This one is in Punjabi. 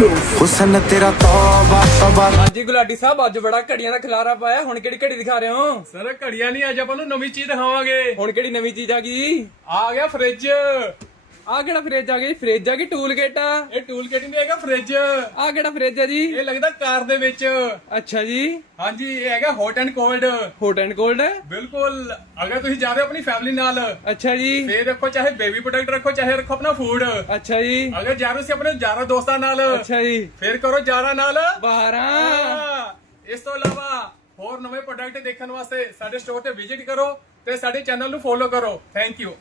ਹੁਸਨ ਤੇਰਾ ਤੌਬਾ ਤੌਬਾ। ਹਾਂਜੀ ਗੁਲਾਟੀ ਸਾਹਿਬ, ਅੱਜ ਬੜਾ ਘੜੀਆਂ ਦਾ ਖਿਲਾਰਾ ਪਾਇਆ। ਹੁਣ ਕਿਹੜੀ ਘੜੀ ਦਿਖਾ ਰਹੇ ਹੋ? ਸਰ ਘੜੀਆਂ ਨਹੀਂ, ਅੱਜ ਆਪਾਂ ਨੂੰ ਨਵੀਂ ਚੀਜ਼ ਦਿਖਾਵਾਂਗੇ। ਹੁਣ ਕਿਹੜੀ ਨਵੀਂ ਚੀਜ਼ ਆ ਗਈ? ਆ ਗਿਆ ਫ੍ਰਿਜ। ਆਹ ਕਿਹੜਾ ਫ੍ਰਿਜ ਆ ਗਿਆ ਜੀ? ਫ੍ਰਿਜ ਆ ਕਿ ਟੂਲ ਕਿਟ ਆ? ਇਹ ਟੂਲ ਕਿਟ ਨਹੀਂ ਹੈਗਾ, ਫ੍ਰਿਜ। ਆਹ ਕਿਹੜਾ ਫ੍ਰਿਜ ਆ ਜੀ? ਇਹ ਲੱਗਦਾ ਕਾਰ ਦੇ ਵਿੱਚ। ਅੱਛਾ ਜੀ, ਹਾਂਜੀ, ਇਹ ਹੈਗਾ hot and cold. Hot and cold. ਬਿਲਕੁਲ, ਅਗਰ ਤੁਸੀਂ ਜਾ ਰਹੇ ਹੋ ਆਪਣੀ ਫੈਮਿਲੀ ਨਾਲ, ਅੱਛਾ ਜੀ, ਫੇਰ ਰੱਖੋ, ਚਾਹੇ ਬੇਬੀ ਪ੍ਰੋਡਕਟ ਰੱਖੋ, ਚਾਹੇ ਰੱਖੋ ਆਪਣਾ ਫੂਡ। ਅੱਛਾ ਜੀ, ਅਗਰ ਜਾ ਰਹੇ ਹੋ ਆਪਣੇ ਯਾਰਾਂ ਦੋਸਤਾਂ ਨਾਲ, ਅੱਛਾ ਜੀ, ਫੇਰ ਕਰੋ ਯਾਰਾਂ ਨਾਲ 12। ਇਸ ਤੋਂ ਇਲਾਵਾ ਹੋਰ ਨਵੇਂ ਪ੍ਰੋਡਕਟ ਦੇਖਣ ਵਾਸਤੇ ਸਾਡੇ ਸਟੋਰ ਤੇ ਵਿਜ਼ਿਟ ਕਰੋ ਤੇ ਸਾਡੇ ਚੈਨਲ ਨੂੰ ਫੋਲੋ ਕਰੋ। Thank you.